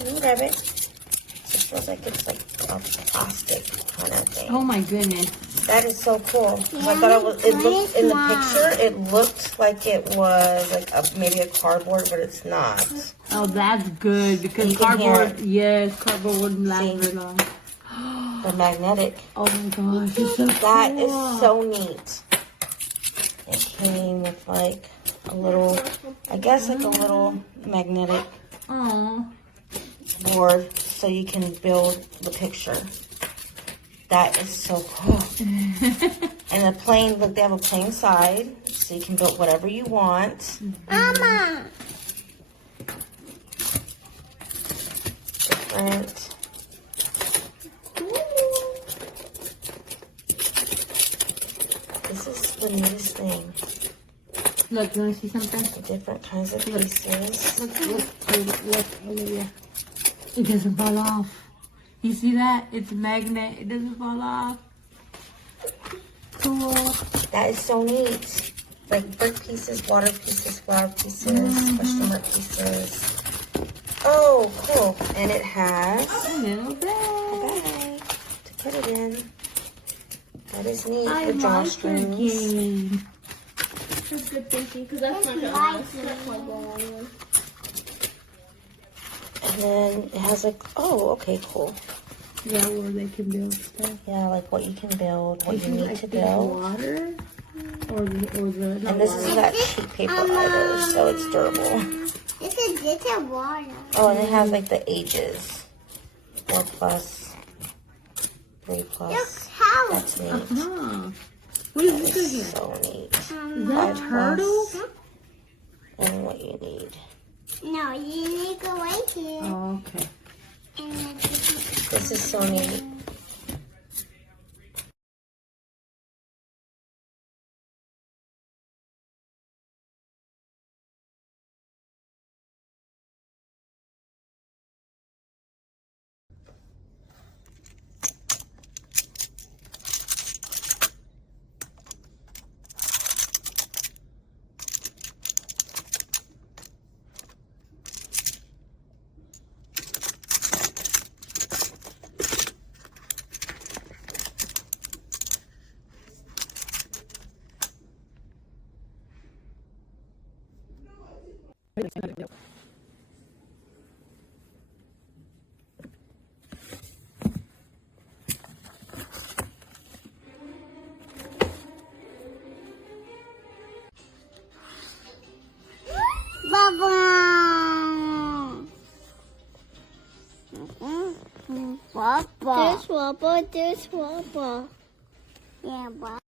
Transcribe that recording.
You can grab it. It feels like it's like a plastic kind of thing. Oh my goodness. That is so cool. I thought it looked in the picture, it looked like it was like maybe a cardboard, but it's not. Oh, that's good because cardboard, yes, cardboard wouldn't last very long. They're magnetic. Oh my gosh, it's so That cool. is so neat. It came with like a little, I guess like a little magnetic board so you can build the picture. That is so cool. And the plain, look, they have a plain side, so you can build whatever you want. Mama. Different. This is the neatest thing. Look, you want to see something? The different kinds of pieces. Look, Olivia. It doesn't fall off. You see that? It's a magnet. It doesn't fall off. Cool. That is so neat. Like brick pieces, water pieces, flower pieces, question mark pieces. Oh, cool. And it has A little bag. a bag to put it in. That is neat I for like drawstrings. the game. That's good thinking, because that's not gonna last. And then it has like, oh, okay, cool. Yeah, where they can build stuff. Yeah, like what you can build, what you need to The build. water or the not And this water. is that cheap paper either, so it's durable. This is water. Oh, and it has like the ages. 4 plus, 3 plus. How? That's neat. Huh. What is this in here? So neat. Is that 5 turtle? plus, and what you need. No, you need to go right here. Oh, okay. And then This is so neat. Baba. Papa. This Papa. Yeah, Papa.